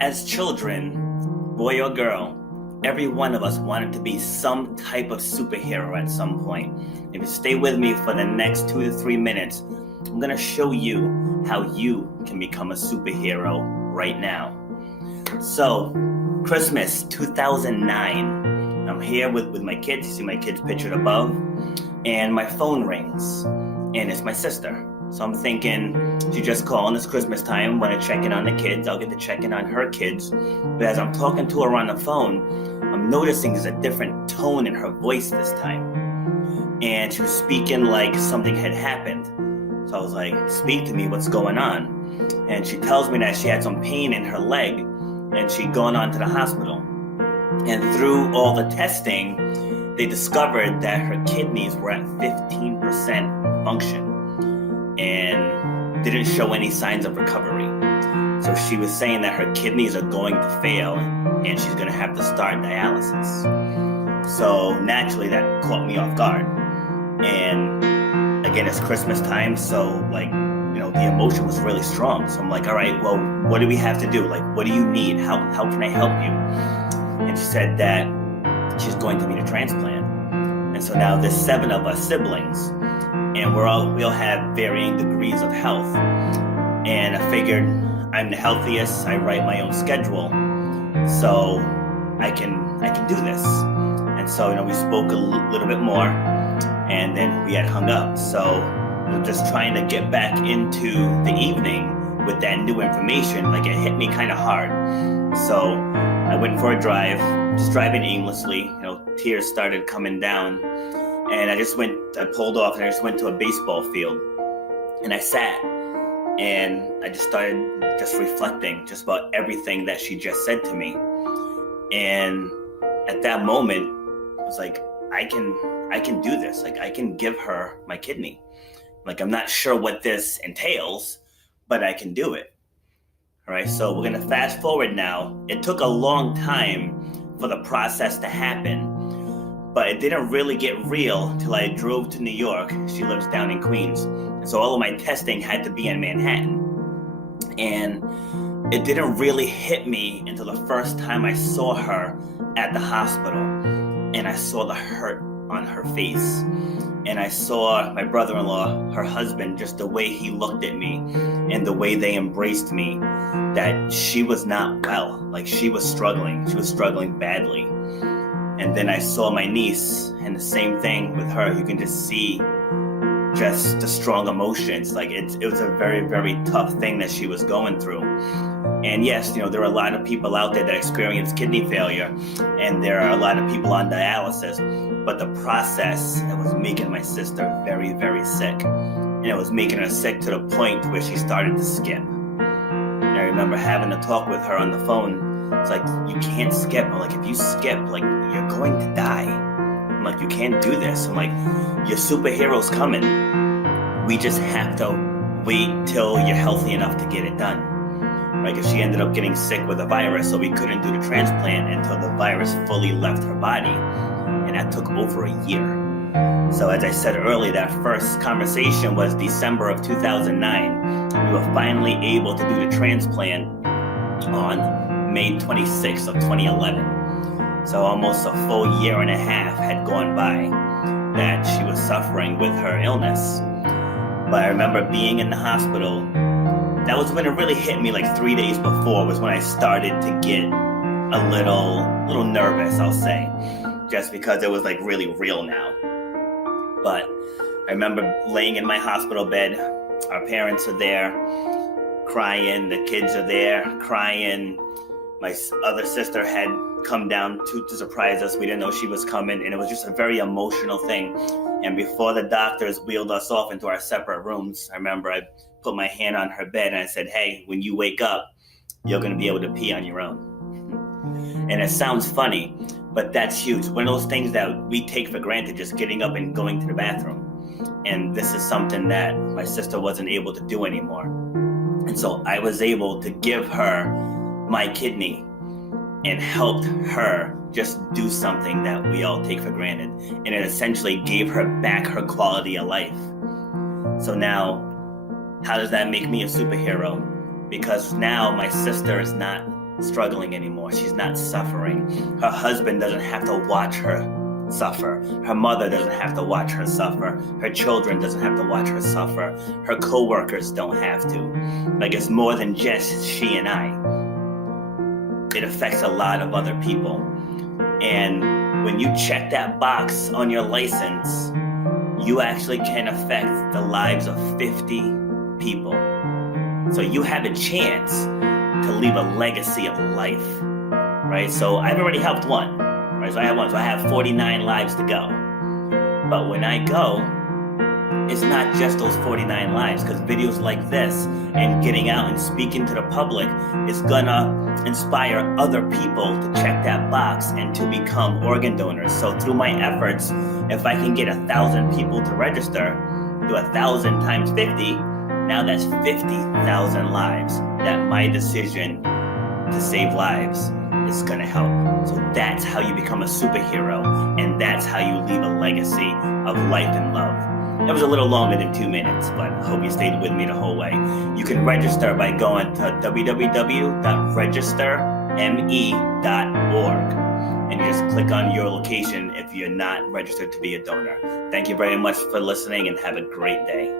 As children, boy or girl, every one of us wanted to be some type of superhero at some point. If you stay with me for the next 2 to 3 minutes, I'm going to show you how you can become a superhero right now. So, Christmas 2009, I'm here with my kids. You see my kids pictured above, and my phone rings, and it's my sister. So I'm thinking, she just called, it's Christmas time, want to check in on the kids, I'll get to check in on her kids. But as I'm talking to her on the phone, I'm noticing there's a different tone in her voice this time. And she was speaking like something had happened. So I was like, speak to me, what's going on? And she tells me that she had some pain in her leg, and she'd gone on to the hospital. And through all the testing, they discovered that her kidneys were at 15% function and didn't show any signs of recovery. So she was saying that her kidneys are going to fail and she's going to have to start dialysis. So naturally that caught me off guard. And again, it's Christmas time, so the emotion was really strong. So I'm like, all right, well, what do we have to do? Like, what do you need? How can I help you? And she said that she's going to need a transplant. And so now there's 7 of us siblings, and we all have varying degrees of health. And I figured I'm the healthiest. I write my own schedule, so I can do this. And so we spoke a little bit more, and then we had hung up. So I'm just trying to get back into the evening with that new information. Like, it hit me kind of hard. So I went for a drive, just driving aimlessly. Tears started coming down. And I pulled off and I just went to a baseball field. And I sat and I just started reflecting just about everything that she just said to me. And at that moment, I was like, I can do this. Like, I can give her my kidney. Like, I'm not sure what this entails, but I can do it. All right, so we're going to fast forward now. It took a long time for the process to happen, but it didn't really get real till I drove to New York. She lives down in Queens. And so all of my testing had to be in Manhattan. And it didn't really hit me until the first time I saw her at the hospital. And I saw the hurt on her face. And I saw my brother-in-law, her husband, just the way he looked at me and the way they embraced me, that she was not well. Like, she was struggling. She was struggling badly. And then I saw my niece, and the same thing with her. You can just see just the strong emotions. Like, it was a very, very tough thing that she was going through. And yes, there are a lot of people out there that experience kidney failure, and there are a lot of people on dialysis, but the process, it was making my sister very, very sick. And it was making her sick to the point where she started to skip. And I remember having a talk with her on the phone. It's like, you can't skip. I'm like, if you skip, like, you're going to die. I'm like, you can't do this. I'm like, your superhero's coming. We just have to wait till you're healthy enough to get it done. Right? Because she ended up getting sick with a virus, so we couldn't do the transplant until the virus fully left her body. And that took over a year. So as I said earlier, that first conversation was December of 2009. We were finally able to do the transplant on May 26th of 2011. So almost a full year and a half had gone by that she was suffering with her illness. But I remember being in the hospital. That was when it really hit me, like 3 days before was when I started to get a little nervous, I'll say, just because it was like really real now. But I remember laying in my hospital bed. Our parents are there crying. The kids are there crying. My other sister had come down to surprise us. We didn't know she was coming, and it was just a very emotional thing. And before the doctors wheeled us off into our separate rooms, I remember I put my hand on her bed and I said, hey, when you wake up, you're going to be able to pee on your own. And it sounds funny, but that's huge. One of those things that we take for granted, just getting up and going to the bathroom. And this is something that my sister wasn't able to do anymore. And so I was able to give her my kidney and helped her just do something that we all take for granted. And it essentially gave her back her quality of life. So now, how does that make me a superhero? Because now my sister is not struggling anymore. She's not suffering. Her husband doesn't have to watch her suffer. Her mother doesn't have to watch her suffer. Her children doesn't have to watch her suffer. Her co-workers don't have to. Like, it's more than just she and I. It affects a lot of other people. And when you check that box on your license, you actually can affect the lives of 50 people. So you have a chance to leave a legacy of life, right? So I've already helped one, right? So I have one. So I have 49 lives to go. But when I go, it's not just those 49 lives, because videos like this and getting out and speaking to the public is gonna inspire other people to check that box and to become organ donors. So through my efforts, if I can get 1,000 people to register, do 1,000 times 50, now that's 50,000 lives that my decision to save lives is gonna help. So that's how you become a superhero, and that's how you leave a legacy of life and love. It was a little longer than 2 minutes, but I hope you stayed with me the whole way. You can register by going to www.registerme.org, and you just click on your location if you're not registered to be a donor. Thank you very much for listening, and have a great day.